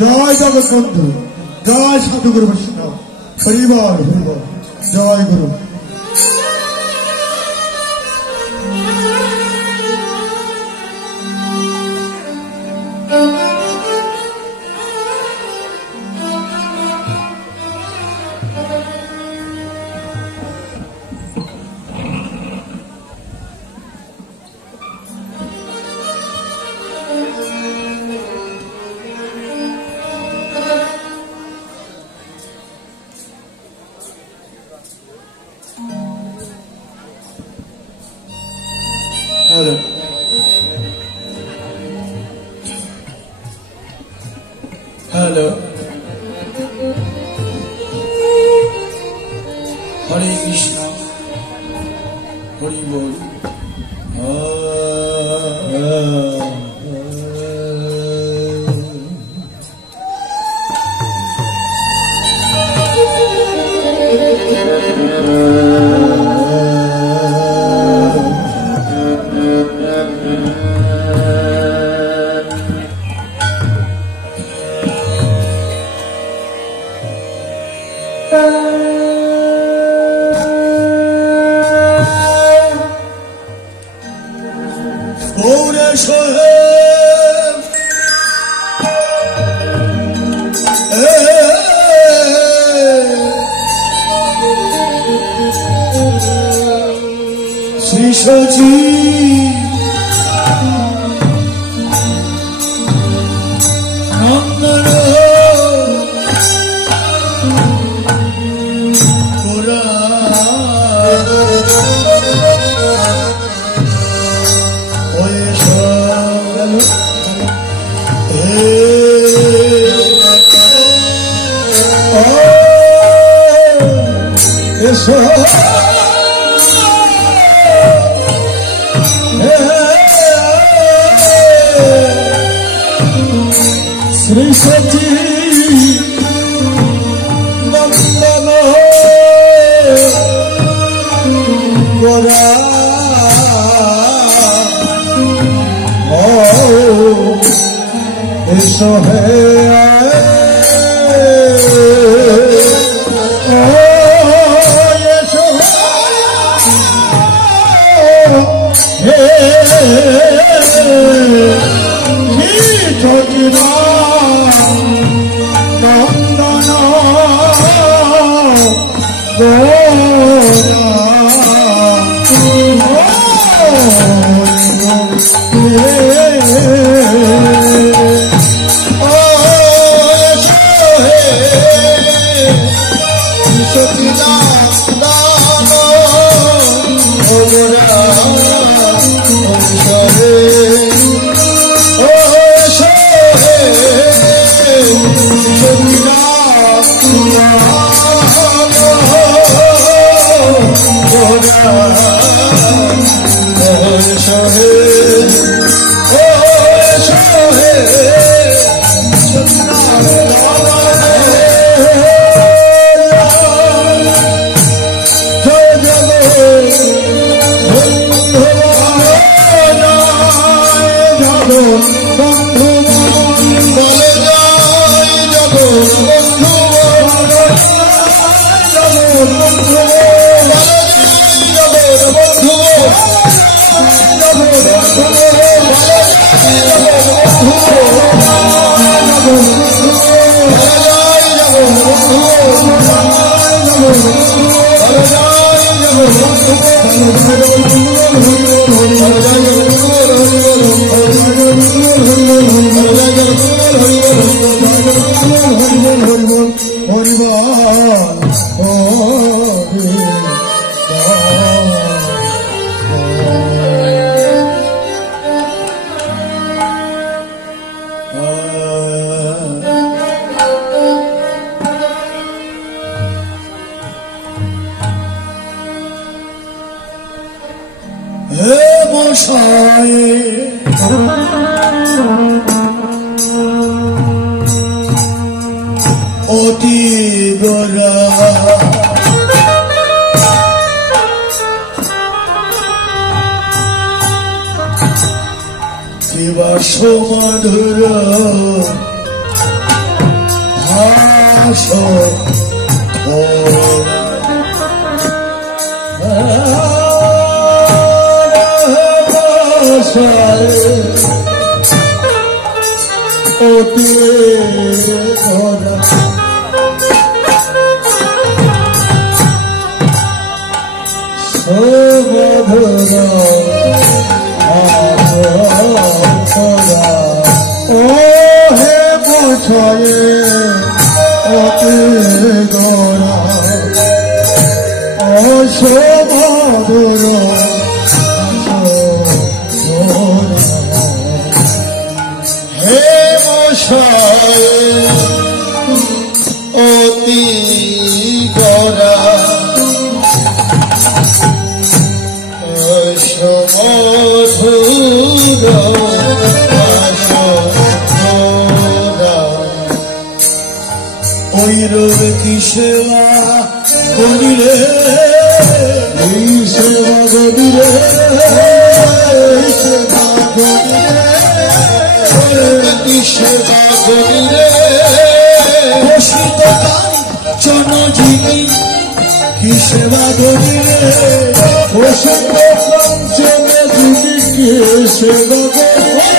जय जगत बंधु जय साधु गुरु वैष्णव परिवार जय गुरु Hello. Hello. Hare Krishna. Hare Bol. Shri Sachi নন্দন পুরা শ্রী সচি নন্দন গোরা এসো হে মধুর ভাষ সেবা করিলে সেবা করিলে সেবা করিলে সেবা করিলে বসিত কাঞ্চনজীবী কি সেবা করিলে বসিত কাঞ্চনজীবী কি সেবা করিলে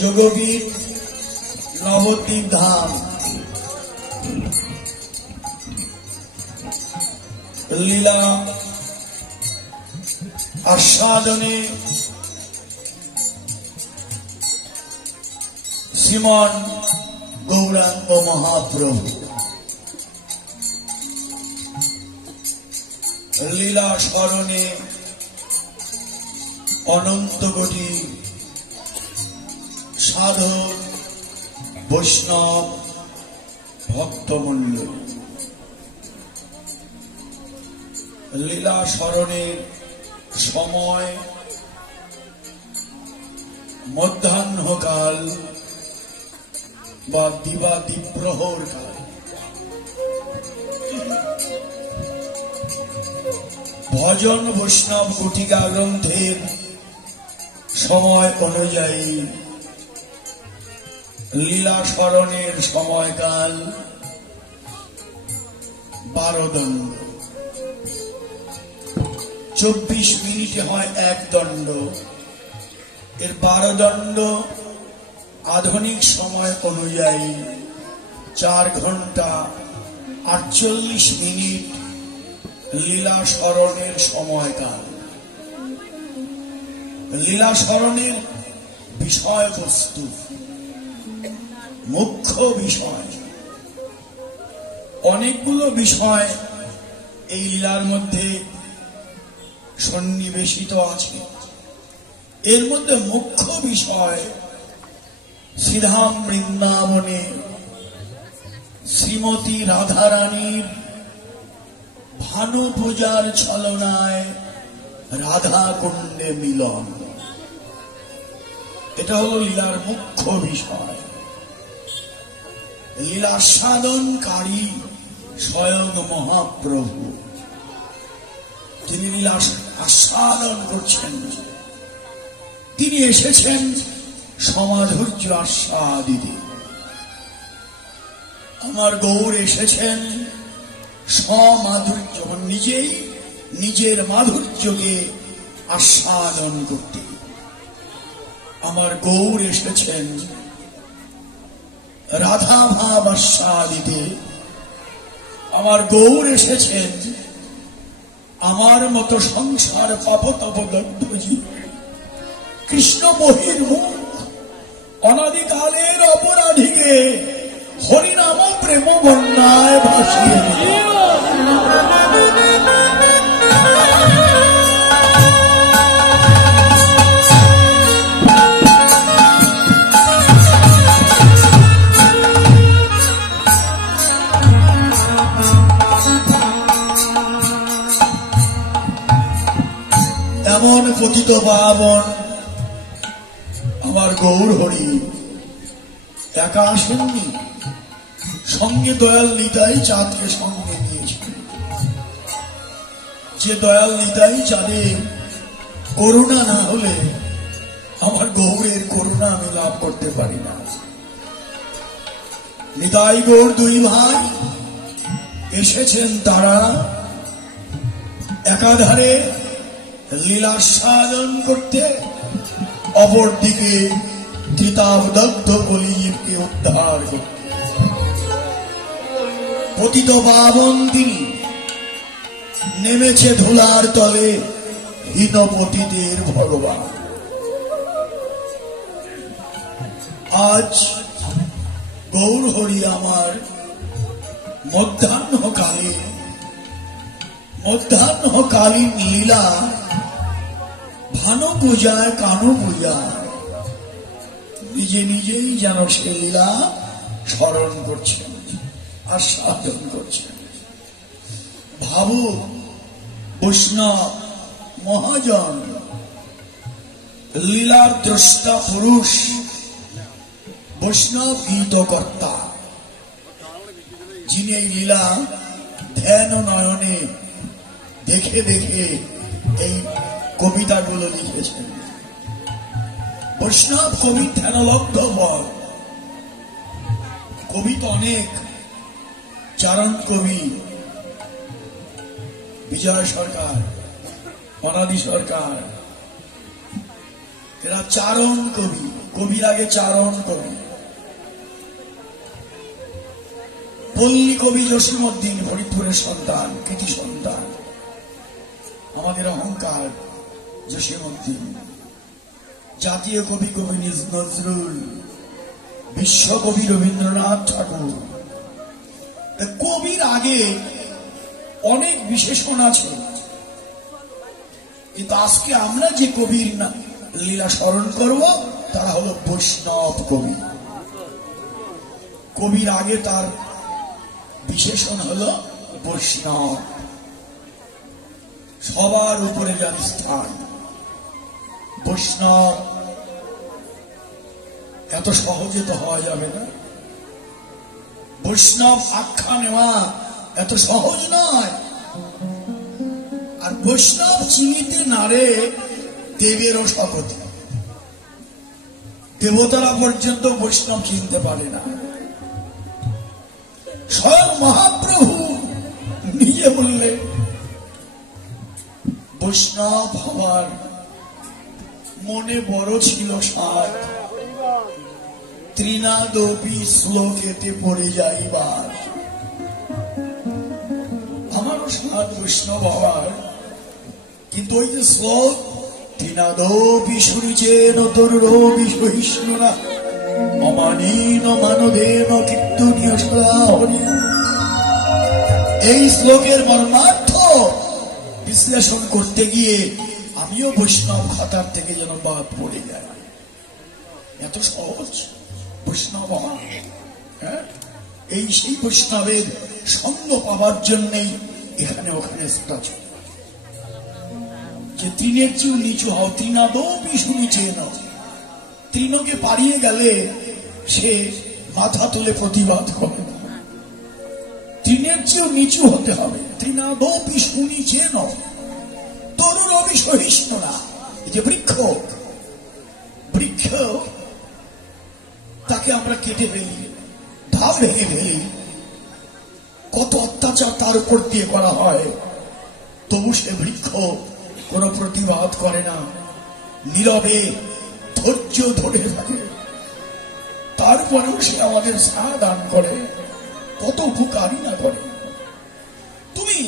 যোগবীর নবদ্বীপ ধাম লীলা আস্বাদনে শ্রীমান গৌরাঙ্গ মহাপ্রভু লীলা স্মরণে অনন্ত কোটি সাধক বৈষ্ণব ভক্তমণ্ডলী লীলা স্মরণের সময় মধ্যাহ্নকাল বা দিবাদিপ্রহর কাল। ভজন বৈষ্ণব গুটিকা গ্রন্থের সময় অনুযায়ী লীলা স্মরণের সময়কাল 12 দণ্ড, 24 মিনিটে হয় 1 দণ্ড। এর 12 দণ্ড আধুনিক সময় অনুযায়ী 4 ঘন্টা 48 মিনিট লীলা স্মরণের সময়কাল। লীলা স্মরণের বিষয়বস্তু, মুখ্য বিষয়, অনেকগুলো বিষয় এই লীলার মধ্যে সন্নিবেশিত আছে। এর মধ্যে মুখ্য বিষয় শ্রীধাম বৃন্দাবনে শ্রীমতী রাধারানীর ভানু পূজার ছলনায় রাধা কুণ্ডে মিলন। এটা হল লীলার মুখ্য বিষয়। লীলা সাধনকারী স্বয়ং মহাপ্রভু, তিনি লীলা আস্বাদন করছেন। তিনি এসেছেন সমাধুর্য আস্বাদিতে। আমার গৌর এসেছেন সমাধুর্য, নিজেই নিজের মাধুর্যকে আস্বাদন করতে। আমার গৌর এসেছেন রাধা ভাব আস্বাদিতে। আমার গৌর এসেছেন আমার মতো সংসার পাপতপদগ্ধ জীব, কৃষ্ণ বহির্মুখ অনাদিকালের অপরাধীকে হরিনাম প্রেম বন্যায় ভাসিয়ে এমন পতিত পাবন আমার গৌর হরি একা আসেননি, সঙ্গে দয়াল নিতাই চাঁদকে সঙ্গে নিয়েছেন। যে দয়াল নিতাই চাঁদে করুণা না হলে আমার গৌরের করুণা আমি লাভ করতে পারি না। নিতাই গৌর দুই ভাই এসেছেন, তারা একাধারে লীলাস্বাদন করতে, অপরদিকে কিতাবদগ্ধ কলিজীবকে উদ্ধার করতে। পতিত পাবন তিনি নেমেছে ধুলার তলে, হীনপতিদের ভগবান। আজ গৌর হরি আমার মধ্যাহ্নকালীন লীলা ভানু পূজায় কানু পূজায় নিজে নিজেই যেন সে লীলা স্মরণ করছেন, আস্বাদন করছেন। ভাবু বৈষ্ণব মহাজন, লীলার দ্রষ্টা পুরুষ, বৈষ্ণব গীতকর্তা, যিনি এই লীলা ধ্যান নয়নে দেখে দেখে এই কবিতাগুলো লিখেছেন। বৈষ্ণব কবি ধ্যানলব্ধ বল। কবি তো অনেক, চারণ কবি বিজয় সরকার, অনাদি সরকার, এরা চারণ কবি। কবির আগে চারণ কবি। পল্লী কবি জসীমউদ্দিন ফরিদপুরের সন্তান, কৃতি সন্তান, আমাদের অহংকার জসীমউদ্দিন। জাতীয় কবি কবি নজরুল, বিশ্বকবি রবীন্দ্রনাথ ঠাকুর। কবির আগে অনেক বিশেষণ আছে, কিন্তু আজকে আমরা যে কবির লীলা স্মরণ করব তারা হলো বৈষ্ণব কবি। কবির আগে তার বিশেষণ হলো বৈষ্ণব। সবার উপরে যার স্থান বৈষ্ণব। এত সহজে তো হওয়া যাবে না। বৈষ্ণব আখ্যা নেওয়া এত সহজ নয়। আর বৈষ্ণব চিনিতে নারে দেবেরও শপথ। দেবতারা পর্যন্ত বৈষ্ণব চিনতে পারে না। স্বয়ং মহাপ্রভু নিজে বললে বৈষ্ণব হবার মনে বড় ছিল সাধ, ত্রিনাদপি শ্লোকেতে পড়ে যাইবার। আমারও সাধ বৈষ্ণব হবার, কিন্তু ওই যে শ্লোক ত্রিনাদপি শুনিছেন তরুরপি সহিষ্ণুরা অমানীন মানদেন কীর্তনীয় সদা হরি, এই শ্লোকের মর্মার্থ বিশ্লেষণ করতে গিয়ে আমিও বৈষ্ণব খাতার থেকে যেন বাদ পড়ে যায়। এত সহজ বৈষ্ণব হওয়া। এই সেই বৈষ্ণবের সঙ্গ পাওয়ার জন্যই এখানে ওখানে ছোটাছুটি। যে তৃণের চেয়েও নিচু হও, তৃণাদপি শুনিছেন। তৃণকে পারিয়ে গেলে সে মাথা তুলে প্রতিবাদ করে না। তৃণের চেয়েও নিচু হতে হবে। তৃণাদপি শুনিছেন তরুরপি সহিষ্ণুরা। এই যে বৃক্ষ, তাকে আমরা কেটে ফেলি, ঢাল ভেঙে ফেলি, কত অত্যাচার তার উপর দিয়ে করা হয়, তবু সে বৃক্ষ কোন প্রতিবাদ করে না, নীরবে ধৈর্য ধরে থাকে। তারপরেও সে আমাদের ছায়া দান করে, কত উপকারই না করে। তুমি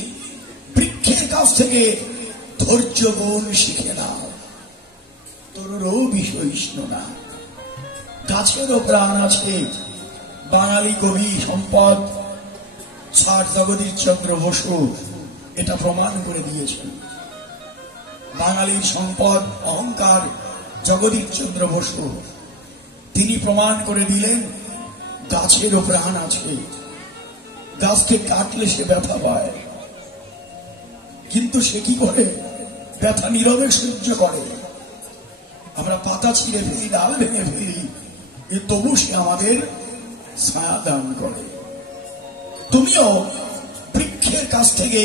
বৃক্ষের কাছ থেকে ধৈর্য গুণ শিখে নাও, তোরও বিষয়ষ্ণু না। গাছেরও প্রাণ আছে। বাঙালি কবি সম্পদ স্যার জগদীশ চন্দ্র বসু এটা প্রমাণ করে দিয়েছেন। বাঙালির সম্পদ অহংকার জগদীশ চন্দ্র বসু তিনি প্রমাণ করে দিলেন গাছেরও প্রাণ আছে। গাছকে কাটলে সে ব্যথা পায়, কিন্তু সে কি করে? ব্যথা নীরবে সহ্য করে। আমরা পাতা ছিঁড়ে ফেলি, ডাল ভেঙে ফেলি, তবু সে আমাদের ছায়া দান করে। তুমিও বৃক্ষের কাছ থেকে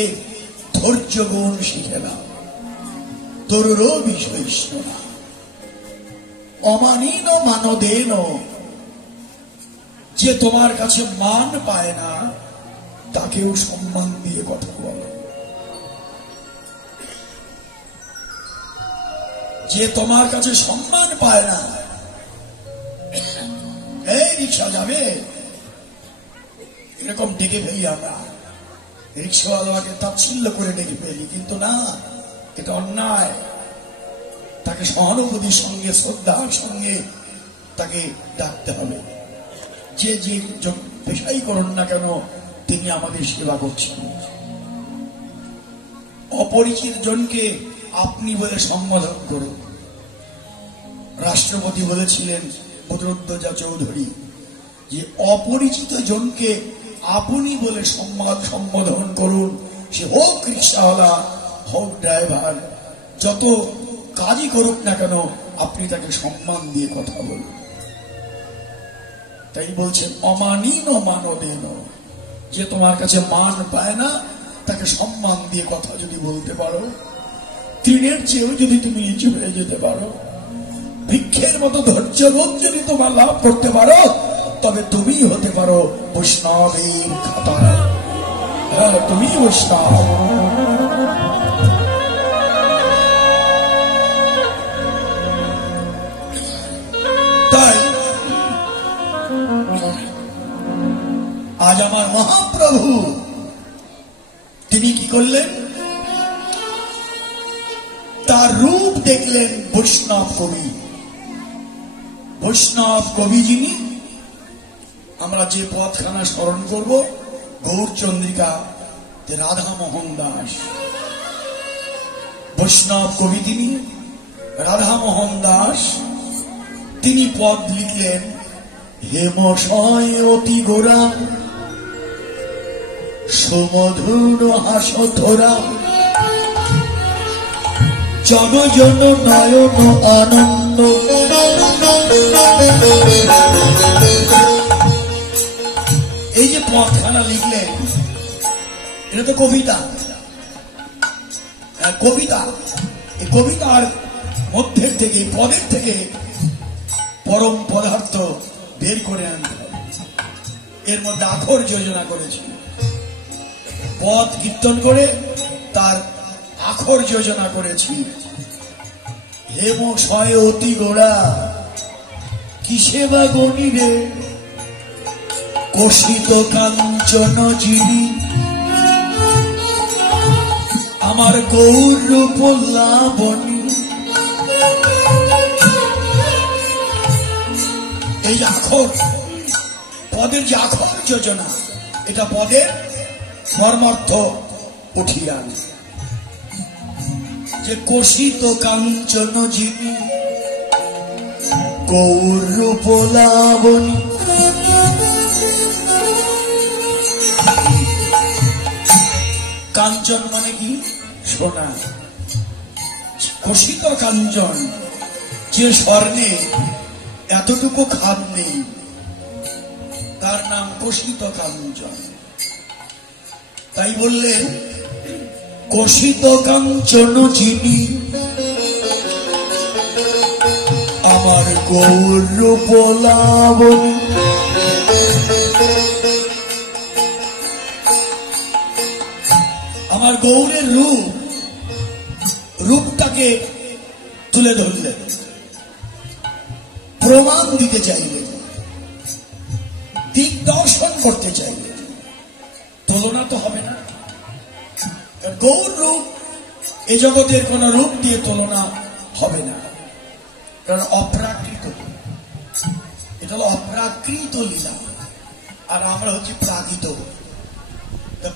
ধৈর্য গুণ শিখে নাও, তোরও বিষয়ষ্ণু না। অমানীন মানদেন, যে তোমার কাছে মান পায় না তাকেও সম্মান দিয়ে কথা বলো। যে তোমার কাছে সম্মান পায় না, এই রিক্সা যাবে, এরকম ডেকে ফেলি আমরা। রিক্সাওয়ালাকে তাচ্ছিল্য করে ডেকে ফেলি, কিন্তু না, এটা অন্যায়। তাকে সহানুভূতির সঙ্গে, শ্রদ্ধার সঙ্গে তাকে ডাকতে হবে। যে যে পেশাই করুন না কেন, তিনি আমাদের সেবা করছেন। অপরিচিত জনকে আপনি বলে সম্বোধন করুন। রাষ্ট্রপতি বলেছিলেন বদরুদ্দোজা চৌধুরী যে অপরিচিত জনকে আপনি বলে সম্বোধন করুন। সে হোক রিক্সাওয়ালা, হোক ড্রাইভার, যত কাজই করুক না কেন, আপনি তাকে সম্মান দিয়ে কথা বলুন। তাই বলছেন অমানীন মানদেন, যে তোমার কাছে মান পায় না তাকে সম্মান দিয়ে কথা যদি বলতে পারো, তৃণের চেয়েও যদি তুমি নিচু হয়ে যেতে পারো, বৃক্ষের মতো ধৈর্যবোধ যদি তোমার লাভ করতে পারো, তবে তুমি হতে পারো বৈষ্ণবের খাতায়। হ্যাঁ, তুমি বৈষ্ণব। তাই আজ আমার মহাপ্রভু তিনি কি করলেন? তার রূপ দেখলেন বৈষ্ণব কবি। বৈষ্ণব কবি যিনি, আমরা যে পথখানা স্মরণ করব, গৌরচন্দ্রিকা রাধা মোহন দাস। বৈষ্ণব কবি তিনি, রাধা মোহন দাস। তিনি পদ লিখলেন হেমশয় অতি গোরা, সুমধুর হাসথরা, জন জন নয়ন আনন্দ। এই যে পথখানা লিখলেন, এটা তো কবিতা। কবিতা, এই কবিতার মধ্যে থেকে, পদের থেকে পরম পদার্থ বের করে আনতে হবে। এর মধ্যে আখর যোজনা করেছে, পদ কীর্তন করে তার আখর যোজনা করেছি। হেম ছয় অতি গোড়া, কিসে বা গণি রে, কষিত কাঞ্চন যিনি, আমার গৌর রূপ লাবণী। এই আখর, পদের যে আখর যোজনা, এটা পদের মর্মার্থ উঠিয়ে আনে। যে কষিত কাঞ্চন যিনি, গৌর রূপ লাবণী। কাঞ্চন মানে কি? সোনা। কষিত কাঞ্চন, যে স্বর্ণে এতটুকু খাদ নেই, তার নাম কষিত কাঞ্চন। তাই বললেন কষিত কাঞ্চন যিনি, আমার গৌর রূপ লাবণী আমার গৌরের রূপটাকে তুলে ধরলেন, প্রমাণ দিতে চাইলেন, দিগদর্শন করতে চাইলেন। তুলনা তো হবে না। গৌর রূপ এ জগতের কোন রূপ দিয়ে তুলনা হবে না, কারণ অপ্রাকৃত। এটা হলো অপ্রাকৃত লীলা, আর আমরা হচ্ছে প্রাকৃত।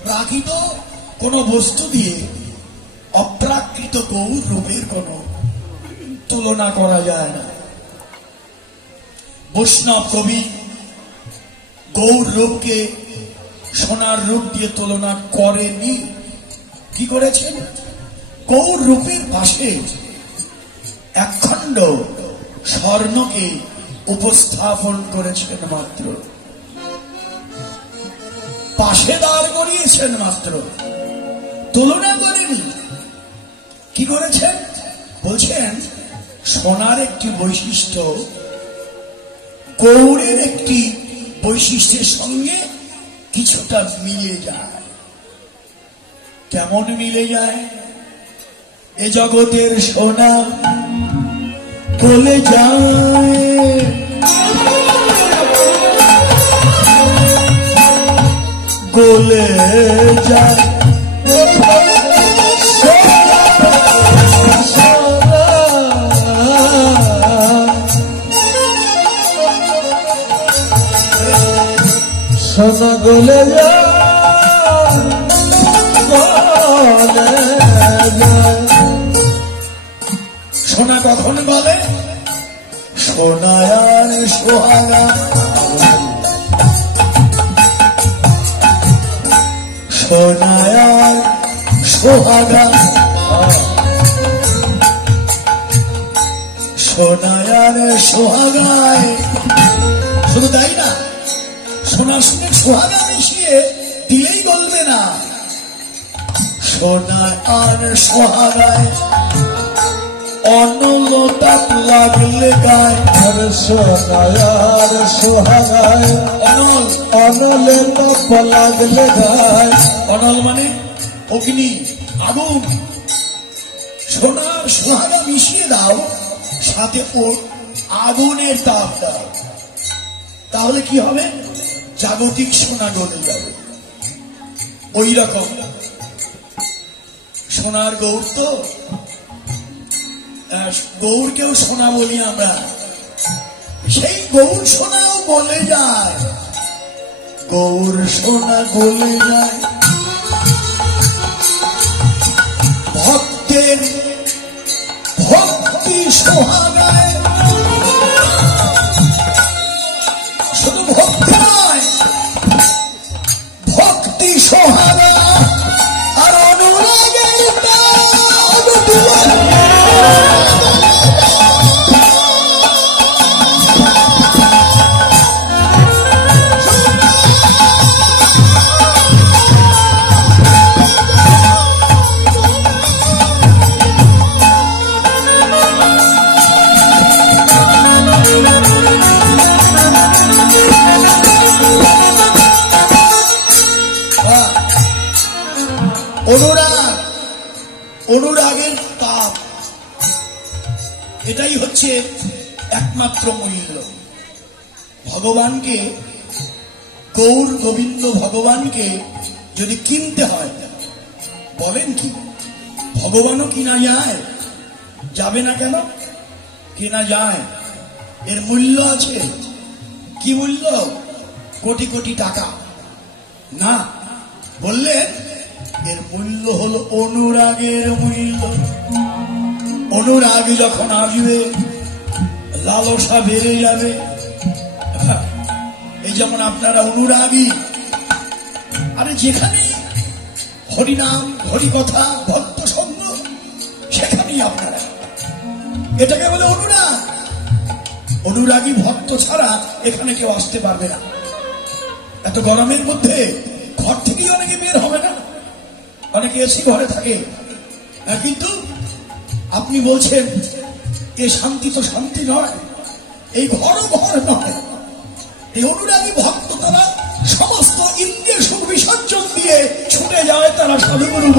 প্রাকৃত কোন বস্তু দিয়ে অপ্রাকৃত গৌর রূপের কোন তুলনা করা যায় না। বৈষ্ণব কবি গৌর রূপকে সোনার রূপ দিয়ে তুলনা করেনি। কি করেছেন? গৌর রূপের পাশে একখণ্ড স্বর্ণকে উপস্থাপন করেছেন মাত্র, পাশে দাঁড় করিয়েছেন মাত্র, তুলনা করেনি। কি করেছেন? বলছেন সোনার একটি বৈশিষ্ট্য গৌরের একটি বৈশিষ্ট্যের সঙ্গে কিছুটা মিলে যায়। কেমন মিলে যায়? এ জগতের সোনা গলে যায়, গলে যায় সোনা, গলে যায়, সোনা কখন বলে? সোনায়ার সোহাগা, সোনায়ার সোহাগা, সোনায়ার সোহাগায়। শুধু তাই না, সোনার সঙ্গে সোহাগা মিশিয়ে দিলেই গলবে না। সোনায়ার সোহাগায় অনলতাপ লাগলে গায়, সোনায়ার সোহাগায় অনলে তাপ লাগলে গায়। অনল মানে অগ্নি, আগুন। সোনার সোহাগা মিশিয়ে দাও, সাথে আগুনের তাপ দাও, তাহলে কি হবে? জাগতিক সোনা গলে যাবে। ওই রকম সোনার গৌর, তো গৌরকেও সোনা বলি আমরা, সেই গৌর সোনাও গলে যায়, গৌর সোনা গলে যায়। ভক্তের ভক্তি সোহাগায়, শুধু ভক্তি নয়, ভক্তি সোহাগা আর অনুরাগের অনুরাগ, অনুরাগের তাপ, এটাই হচ্ছে একমাত্র মূল্য। ভগবানকে, গৌর গোবিন্দ ভগবানকে যদি কিনতে হয়, বলেন কি ভগবানও কিনা যায়? যাবে না কেন? কেনা যায়। এর মূল্য আছে। কি মূল্য? কোটি কোটি টাকা না, বললেন এর মূল্য হলো অনুরাগের মূল্য। অনুরাগ যখন আসবে, লালসা বেড়ে যাবে। এই যেমন আপনারা অনুরাগী, আরে যেখানে হরিনাম, হরিকথা, ভক্ত সঙ্গ, সেখানেই আপনারা। এটাকে বলে অনুরাগ। অনুরাগী ভক্ত ছাড়া এখানে কেউ আসতে পারবে না। এত গরমের মধ্যে ঘর থেকেই অনেকে বের হবে না, অনেকে এসি ঘরে থাকে, কিন্তু আপনি বলছেন এ শান্তি তো শান্তি নয়, এই ঘর নয়। এই অনুরাগী ভক্ত তারা সমস্ত ইন্দ্রিয় সুখ বিসর্জন দিয়ে ছুটে যায় তারা সাধুগুরু।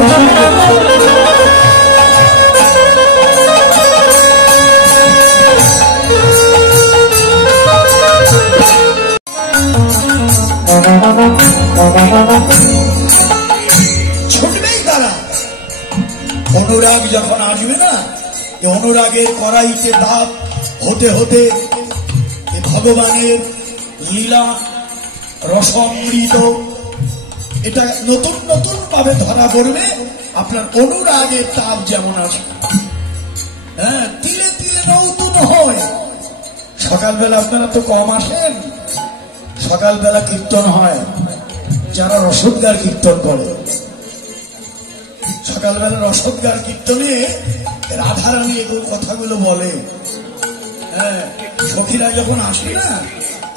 ছুটবেই তারা। অনুরাগ যখন আসবে না, অনুরাগের কড়াইতে দাঁত হতে হতে ভগবানের লীলা রসমৃত এটা নতুন নতুন ভাবে ধরা পড়বে। আপনার অনুরাগের তাপ যেমন আছে, হ্যাঁ, তিলে তিলে নতুন হয়। সকালবেলা আপনারা তো কম আসেন, সকালবেলা কীর্তন হয়, যারা রসদগার কীর্তন করে, সকালবেলা রসদগার কীর্তনে রাধারানী এগুলো কথাগুলো বলে। হ্যাঁ, সখীরা যখন আসে না,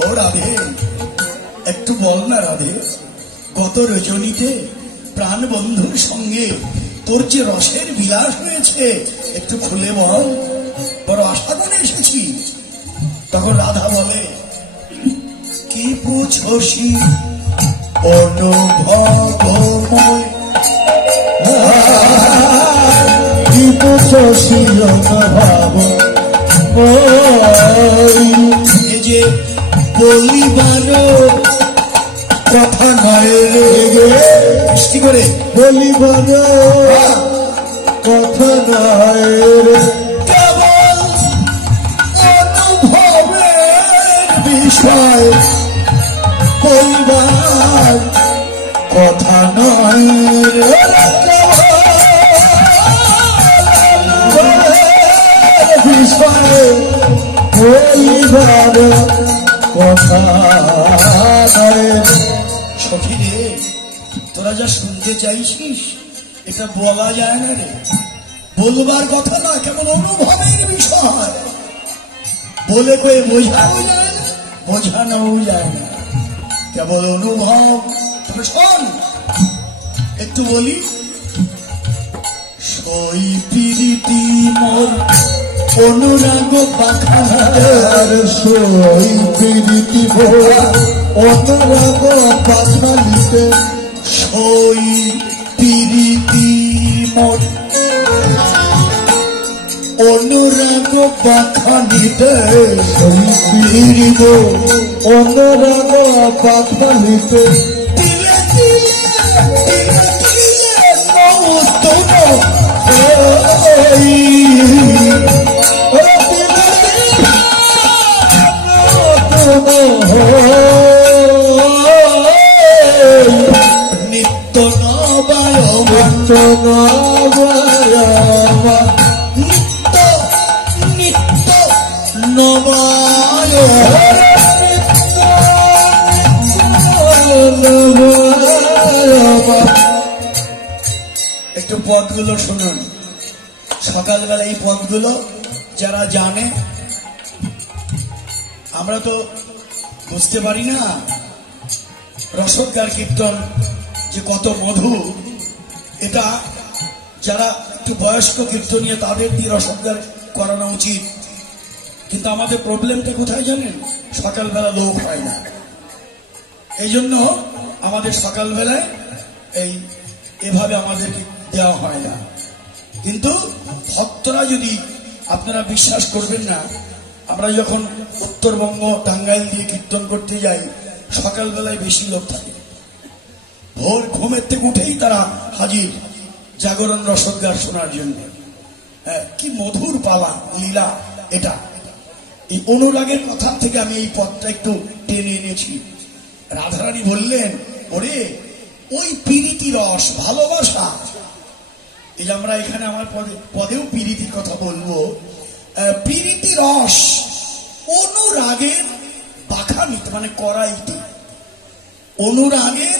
ও রাধে একটু বল না রাধে, গত রজনীতে প্রাণ বন্ধুর সঙ্গে তোর যে রসের বিলাস হয়েছে একটু খুলে বল, বড় আশা করে এসেছি। তখন রাধা বলে, কি পুছোসি অনুভবময়, কি পুছোসি অনুভব, এ যে বলিবার কথা নয় রে, বৃষ্টি করে বলিবার কথা নয় রে, কেবল অনুভবের বিষয় বলিবার কথা নয় রে, বিষয় বলিবার কথা নয়। সখী রে, তোরা যা শুনতে চাইছিস এটা বলা যায় না রে, বলবার কথা না, কেবল অনুভবের বিষয়। বলে কয়ে বোঝাও যায় না, বোঝানোও যায় না, কেবল অনুভব। তবে শোন একটু বলি, সই প্রীতি মোর অনুরাগ পাখার, সই প্রীতি মোর অনুরাগ পাখালিতে, সই প্রীতি মোর অনুরাগ পাখালিতে, সই প্রীতি অনুরাগ পাখালিতে, তিলে তিলে তিলে তিলে নতুন নিত্য নবায়, নিত্য নিত্য নিত্য নবায়, একটু পদগুলো শুনুন। সকালবেলা এই পদগুলো যারা জানে, আমরা তো বুঝতে পারি না রসদগার কীর্তন যে কত মধু। এটা যারা একটু বয়স্ক কীর্তনীয় তাদের দিয়ে রসদগার করানো উচিত। কিন্তু আমাদের প্রবলেমটা কোথায় জানেন? সকালবেলা লোক হয় না, এই জন্য আমাদের সকালবেলায় এভাবে আমাদেরকে দেওয়া হয় না। কিন্তু ভক্তরা যদি, আপনারা বিশ্বাস করবেন না, আমরা যখন উত্তরবঙ্গ টাঙ্গাইল দিয়ে কীর্তন করতে যাই, সকালবেলায় বেশি লোক থাকে। ভোর ঘুমের থেকে উঠেই তারা হাজির জাগরণ রসদগার শোনার জন্য। কি মধুর পালা লীলা এটা। এই অনুরাগের কথা থেকে আমি এই পদটা একটু টেনে এনেছি। রাধারানী বললেন, ওরে ওই প্রীতি রস, ভালোবাসা, এই যে আমরা এখানে আমার পদেও প্রীতির কথা বলবো, প্রীতি রস অনুরাগের পাখানিতে মানে কড়াইতে, অনুরাগের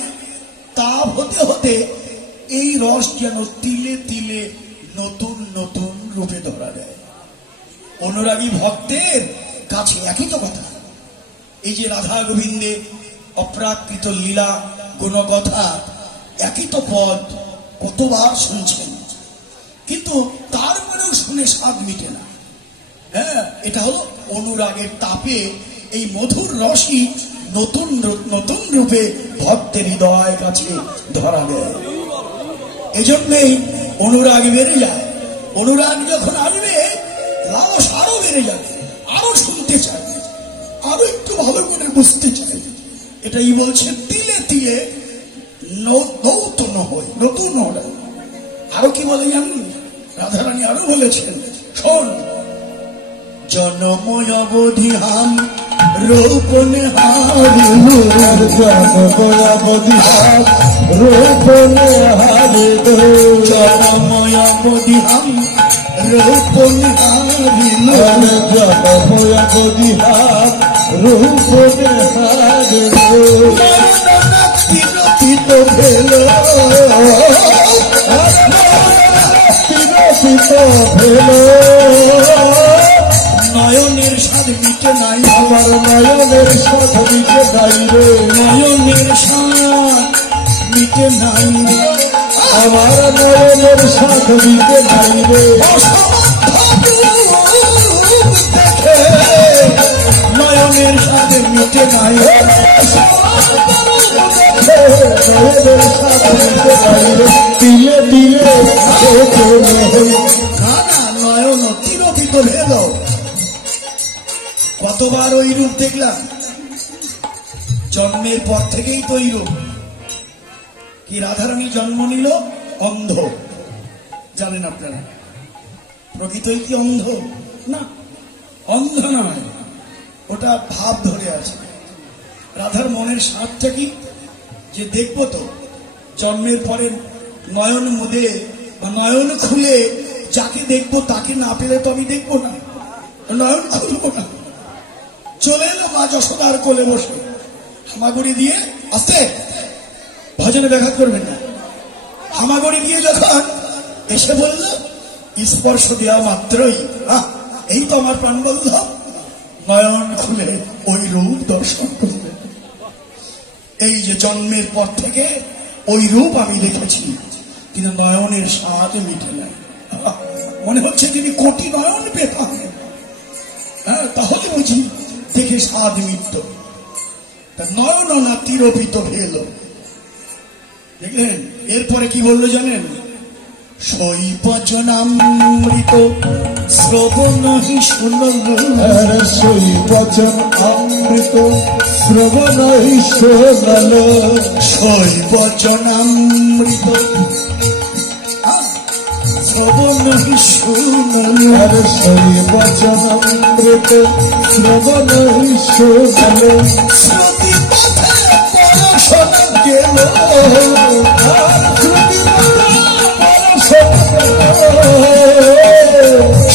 তাপ হতে হতে এই রস যেন তিলে তিলে নতুন নতুন রূপে ধরা দেয়। অনুরাগী ভক্তের কাছে একই তো কথা। এই যে রাধা গোবিন্দে অপ্রাকৃত লীলা গুণকথা, একই তো পদ, কতবার শুনছেন, কিন্তু তারপরেও শুনে স্বাদ মিটে না। হ্যাঁ, এটা হলো অনুরাগের তাপে এই মধুর রসই নতুন নতুন রূপে ভক্তের হৃদয় কাছে ধরা দেয়। এজন্যই অনুরাগ বেড়ে যায়। অনুরাগ যখন আসবে লালস আরো বেড়ে যাবে, আরো শুনতে চায়, আরো একটু ভালো করে বুঝতে চায়। এটাই বলছে তিলে তিলে নতুন হয়, নতুন হয়। আরো কি বলে জানি, রাধারানী আরো বলেছেন, শোন, জনময় অবধি হাম রূপনে হারিলু, জনময় অবধি হাম রূপনে হারিলু, জনময় অবধি হাম রূপনে হারিলু, জনময় অবধি হাম রূপনে হারিলু, তিরোপিত ভেল, তিরোপিত ভেল, নয়নের স্বাদ মিটে নাই, আমার নয়নের স্বাদ মিটে নাই রে, নয়নের স্বাদ মিটে নাই, আমার নয়নের স্বাদ মিটে নাই রে, নয়নের স্বাদ মিটে নাই, নয়নের স্বাদ মিটে নাই রে, তিলে তিলে না না, নয়ন তিরোপিত ভেল। কতবার ওই রূপ দেখলাম, জন্মের পর থেকেই তো ওই রূপ। কি রাধারানী জন্ম নিল অন্ধ, জানেন আপনারা? প্রকৃতই কি অন্ধ? না, অন্ধ নয়, ওটা ভাব ধরে আছে। রাধার মনের স্বাদটা কি, যে দেখবো তো, জন্মের পরে নয়ন মুদে বা নয়ন খুলে যাকে দেখবো তাকে না পেলে তো আমি দেখবো না, নয়ন খুলবো না। চলে এলো মা যশোদার কোলে বসে, হামাগুড়ি দিয়ে, আস্তে ভজনে ব্যাঘাত করবেন না, হামাগুড়ি দিয়ে যখন এসে বলল, স্পর্শ দেওয়া মাত্রই এই তো আমার প্রাণ বলল, নয়ন খুলে ওই রূপ দর্শন করবে। এই যে জন্মের পর থেকে ওই রূপ আমি দেখেছি, কিন্তু নয়নের স্বাদ মিটে নাই। মনে হচ্ছে তিনি কোটি নয়ন পেতাম, হ্যাঁ, তাহলে বুঝি দেখে স্বাদ মিটত। নয়ন না তিরোপিত ভেল। দেখলেন এরপরে কি বললো জানেন? সৈবচনামৃত শ্রবণ হি শুনল, সৈবচন অমৃত শ্রবণ হি শুনল, সৈবচনামৃত শ্রবণ হি শুনল, সৈবচন অমৃত শ্রবণ হি শুনল, শ্রুতি পথে পরশন গেল,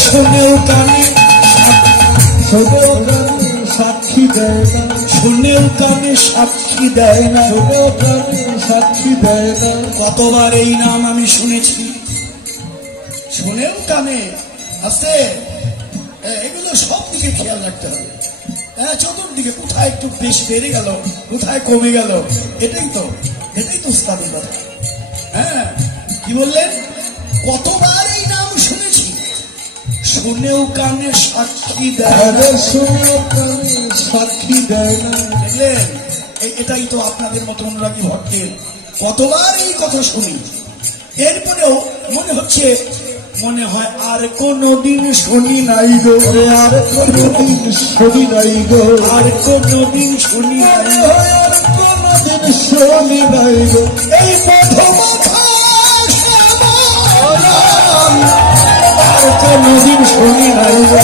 শুনেও কানে সাক্ষী দেয় না, শুনেও কানে সাক্ষী দেয় না, শুনেও কানে সাক্ষী দেয় না। কতবার এই নাম আমি শুনেছি, শুনেও কানে আসতে। এগুলো সব দিকে খেয়াল রাখতে হবে। চতুর্দিকে কোথায় একটু বেশি বেড়ে গেল, কোথায় কমে গেল, এটাই তো উস্তাদের কথা। হ্যাঁ, কি বললেন? কতবার এই নাম শুনেছি, শুনেও কানে সাক্ষী দেয় না, শুনেও কানে সাক্ষী দেয় না। দেখলেন, এটাই তো আপনাদের মতো অনুরাগী ভক্তের কতবার এই কথা শুনি। এরপরেও মনে হয় আর কোনদিন শুনি নাই গো, আর কোনদিন শুনি নাই গো, আর কোনদিন শুনি নাই, আর কোনদিন শুনি নাই গো, এই মধুমাখা শ্যামল, আর কোনদিন শুনি নাই গো,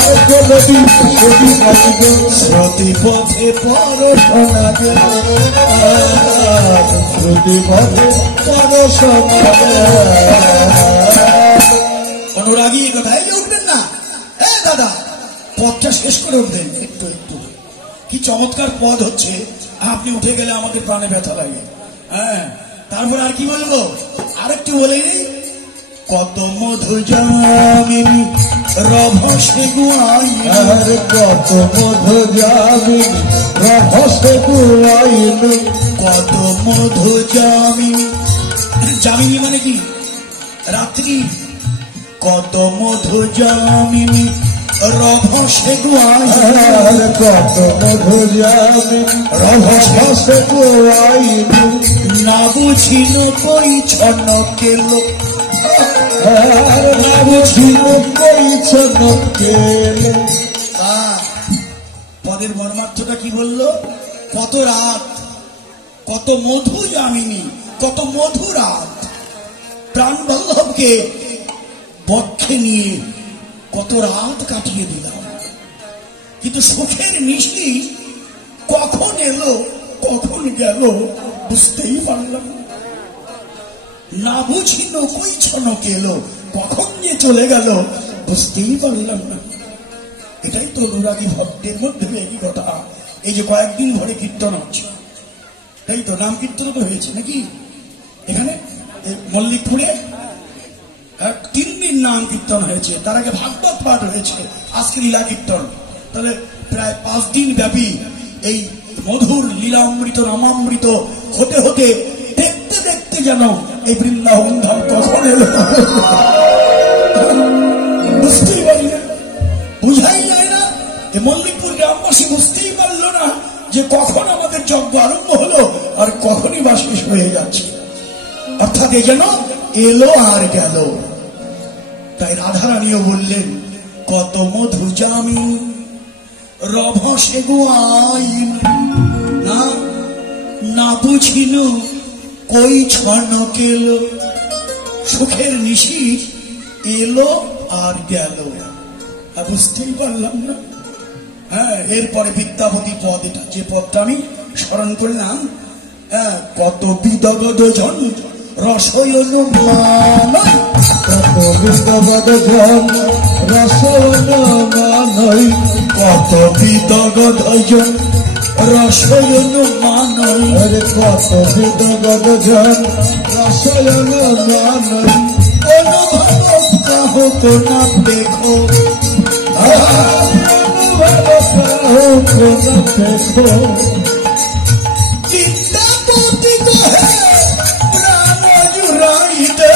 আর কোনদিন শুনি নাই গো, শ্রুতি পথে পরশনা গেল, শ্রুতি পথে পরশনা গেল। অনুরাগী কথায় উঠবেন না, দাদা পথটা শেষ করে উঠবেন একটু একটু। কি চমৎকার পদ হচ্ছে, আপনি উঠে গেলে আমাকে প্রাণে ব্যথা লাগে। হ্যাঁ, তারপর আর কি বলবো, আরেকটু বলে নেই। কত মধু জামিনী রভসে গুয়াইনি, আর কত মধু জামিনী রভসে গুয়াইনি, কত মধু জামিনী। জামিনী মানে কি? রাত্রি কত মধু জামিনী রভসে গোয়াই, কত মধু জামিনী রভসে গোয়াই, না বুঝিল কই ছনকেল, না বুঝিল কই ছনকেল। পদের মর্মার্থটা কি বললো? কত রাত, কত মধু জামিনী, কত মধু রাত প্রাণ বল্লভকে বক্ষে নিয়ে কত রাত কাটিয়ে দিলাম, কিন্তু সুখের নিশি কখন এলো কখন গেল বুঝতেই পারলাম না। বুঝিল কই ছনক এলো, কখন যে চলে গেল বুঝতেই পারলাম না। এটাই তো অনুরাগী ভক্তের মধ্যে একই কথা। এই যে কয়েকদিন ধরে কীর্তন হচ্ছে, তাই তো নাম কীর্তন তো হয়েছে নাকি এখানে মল্লিকপুরে 3 দিন নাম কীর্তন হয়েছে, তার আগে ভাগবত পাঠ হয়েছে, আজকে লীলা কীর্তন। তাহলে প্রায় 5 দিন ব্যাপী এই মধুর লীলামৃত নামামৃত হতে হতে দেখতে দেখতে যেন এই বৃন্দাবন ধাম কখন এলো বুঝতেই পারি না, বুঝাই যায় না। এই মল্লিকপুর গ্রামবাসী বুঝতেই পারলো না যে কখন আমাদের যজ্ঞ আরম্ভ হলো আর কখনই বা শেষ হয়ে যাচ্ছে। অর্থাৎ এ যেন এলো আর গেল। তাই রাধারানীও বললেন কত মধু জামিন রভসে গোয়াইন, না বুঝিল কই ছনকেল, সুখের নিশি এলো আর গেল, বুঝতেই পারলাম না। হ্যাঁ, এরপরে বিদ্যাপতি পদ, এটা যে পদটা আমি স্মরণ করলাম, কত বিদগত জন রসয়ন মানই, কত বিদগত জন রসয়ন মানই, কত বিদগত জন রসয়ন মানই, কত বিদগত জন রসয়ন মানই, অনুভব কাহক না দেখো, বিদ্যাপতি কহে প্রাণ জুড়াইতে,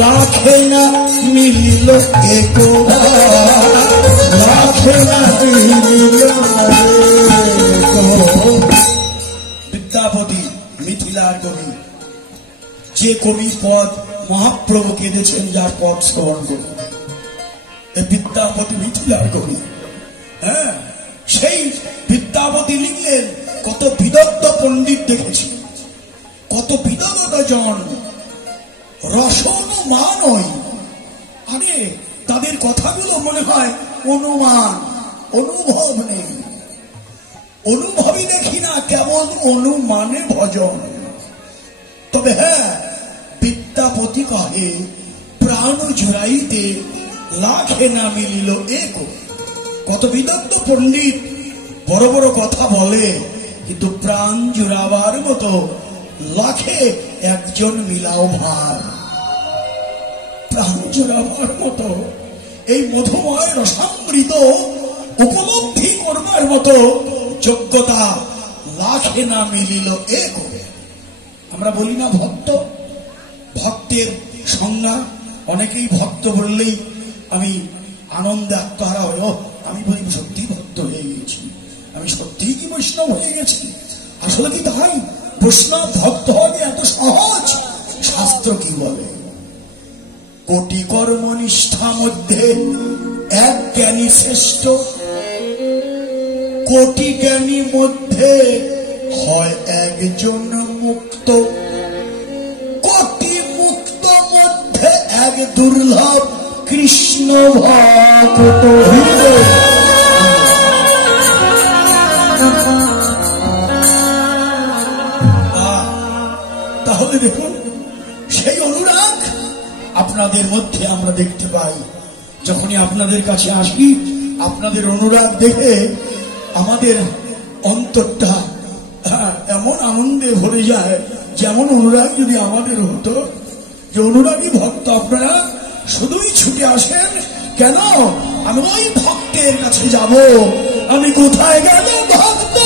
লাখে না মিলিল একো, লাখে না মিলিল বিদ্যাপতি মিথিলার কবি, যে কবির পদ মহাপ্রভু কেঁদেছেন, যার পদ শ্রবণ করি, বিদ্যাপতি মিথিলার কবি। হ্যাঁ, সেই বিদ্যাপতি লিখলেন কত বিদগ্ধ পণ্ডিত দেখেছি, কত বিদগ্ধ জন রসনুমানই। আরে তাদের কথাগুলো মনে হয় অনুমান, অনুভব নেই, অনুভবই দেখি না, কেবল অনুমানে ভজন। তবে হ্যাঁ, বিদ্যাপতি কহে প্রাণ জুড়াইতে লাখে না মিলিল এক। কত বিদগ্ধ পণ্ডিত বড় বড় কথা বলে, কিন্তু প্রাণ জুড়াবার মতো লাখে একজন মিলাও ভার, প্রাণ জুড়াবার মতো এই মধুময় রসামৃত উপলব্ধি করবার মতো যোগ্যতা লাখে না মিলিল এক। আমরা বলি না ভক্ত, ভক্তের সংজ্ঞা, অনেকেই ভক্ত বললেই আমি আনন্দে আত্মহারা হলো, আমি বলি সত্যি ভক্ত হয়ে গেছি, আমি সত্যি কি বৈষ্ণব হয়ে গেছি। আসলে কি তাই? বৈষ্ণব ভক্ত হবে এত সহজ? শাস্ত্র কি বলে? কোটি কর্মনিষ্ঠা মধ্যে এক জ্ঞানী শ্রেষ্ঠ, কোটি জ্ঞানী মধ্যে হয় একজন মুক্ত, কোটি মুক্ত মধ্যে এক দুর্লভ কৃষ্ণ ভক্ত। তাহলে দেখুন, সেই অনুরাগ আপনাদের মধ্যে আমরা দেখতে পাই। যখনই আপনাদের কাছে আসি, আপনাদের অনুরাগ দেখে আমাদের অন্তরটা এমন আনন্দে ভরে যায়, যেমন অনুরাগ যদি আমাদের হতো, যে অনুরাগী ভক্ত আপনারা শুধুই ছুটে আসেন। কেন? আমি ওই ভক্তের কাছে যাব, আমি কোথায় গেল ভক্ত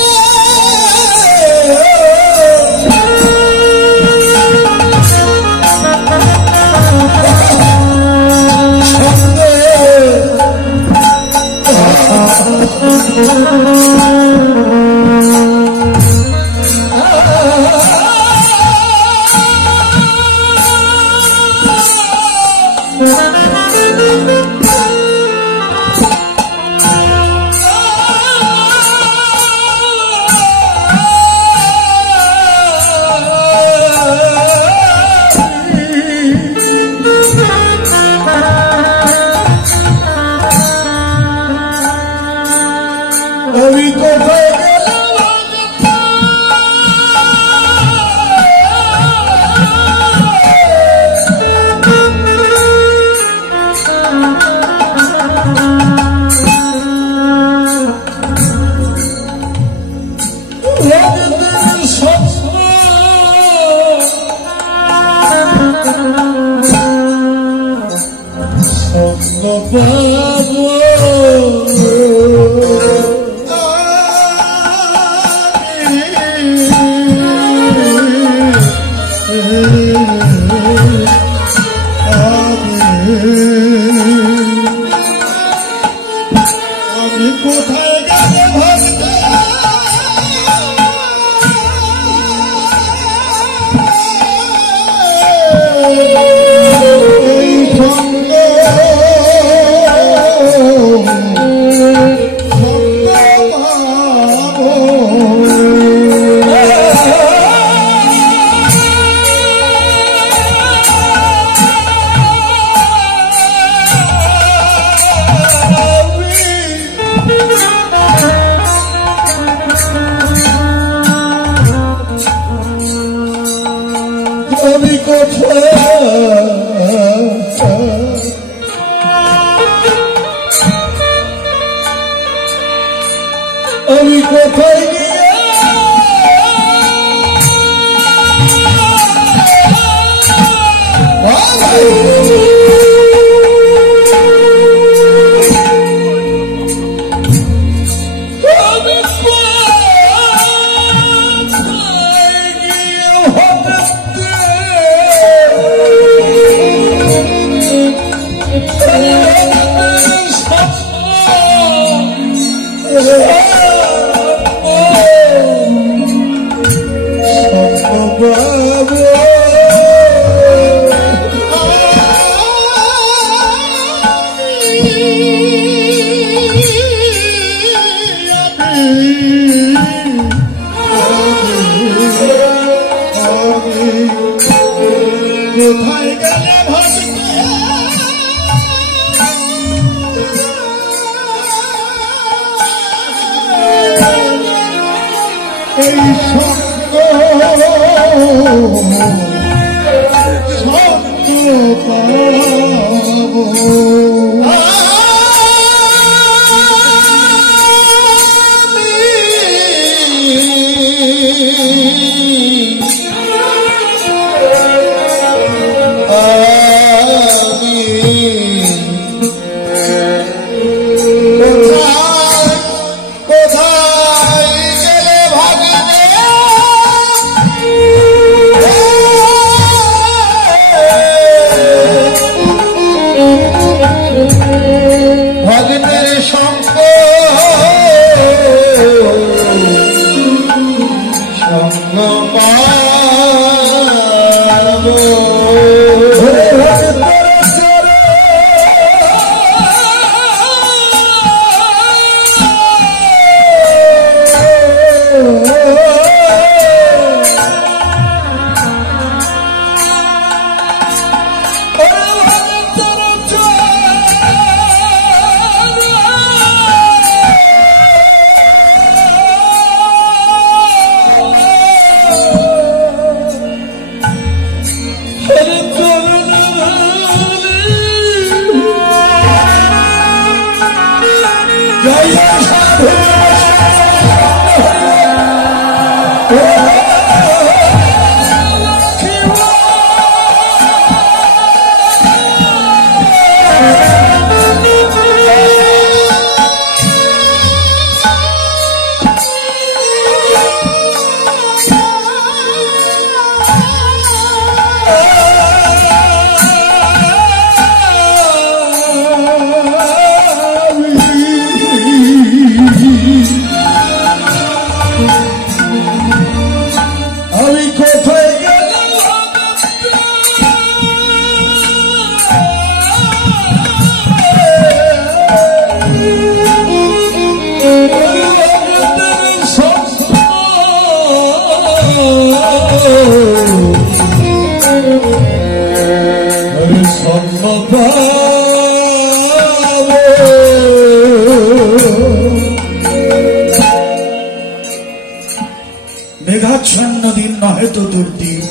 তো দুর্দিন।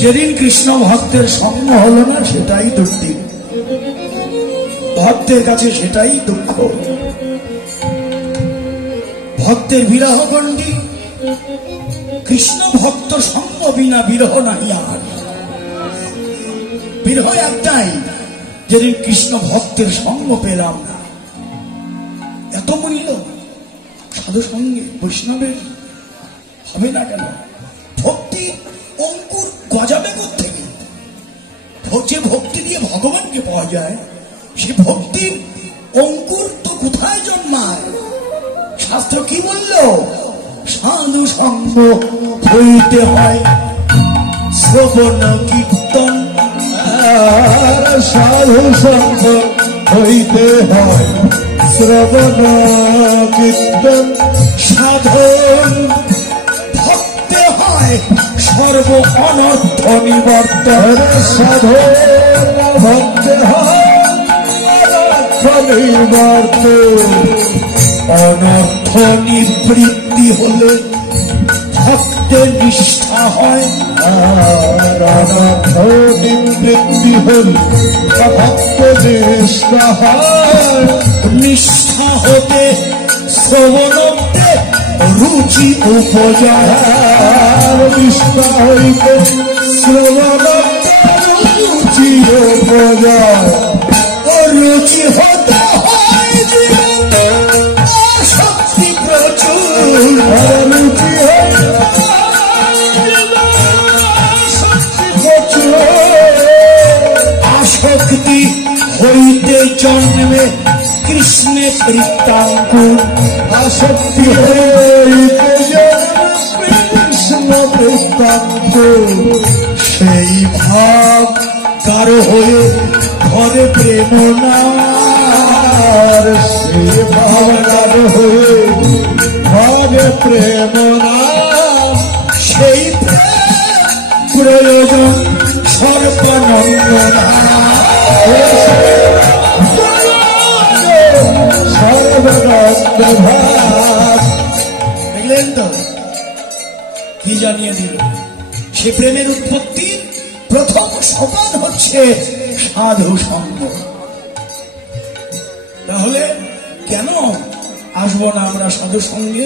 যেদিন কৃষ্ণ ভক্তের সঙ্গ হলো না সেটাই দুর্দিন, ভক্তের কাছে সেটাই দুঃখ। ভক্তের বিরহ গণ্ডি, কৃষ্ণ ভক্ত সঙ্গ বিনা বিরহ নাহি আর। বিরহ একটাই, যেদিন কৃষ্ণ ভক্তের সঙ্গ পেলাম না। এত মূল্য সাধু সঙ্গে বৈষ্ণবের হবে না কেন? ভক্তি অঙ্কুর গজাবে থেকে, যে ভক্তি দিয়ে ভগবানকে পাওয়া যায়, সে ভক্তির অঙ্কুর তো কোথায় জন্মায়? শাস্ত্র কি বলল? সাধু সঙ্গ হইতে হয় শ্রবণ কীর্তন। সাধু সঙ্গ হইতে হয় শ্রবণ কীর্তন। সাধন ভক্তে হয় সর্ব অনর্থ নিবর্তন। সাধন ভক্তে হয় অনর্থ নিবর্তন। অনর্থ নিবৃত্তি হলে ভক্তের নিষ্ঠা হয়। আর অনর্থ নিবৃত্তি হল ভক্ত নিষ্ঠা হয়। নিষ্ঠা হতে শ্রবণতে রুচি উপজয়। নিষ্ঠা হইতে শ্রবণতে রুচি উপজয়। রুচি হতে হয় শক্তি প্রচুর। রুচি হইতে শক্তি প্রচুর। আসক্তি হইতে জন্মে কৃষ্ণে বৃত্তাঙ্কুর। আসক্তি হইতে জন্মে কৃষ্ণ বৃত্তাঙ্কুর। সেই ভাব কারো হয়ে ঘরে প্রেম না। সে ভাবনার হয়ে ঘরে প্রেম না। সেই প্রয়োজন সর্বানন্দ না। সর্বানন্দ ভাব। দেখলেন তো কি জানিয়ে দিল? সে প্রেমের উৎপত্তি প্রথম সোপান হচ্ছে সাধু সঙ্গ। তাহলে কেন আসবো না আমরা সাধু সঙ্গে?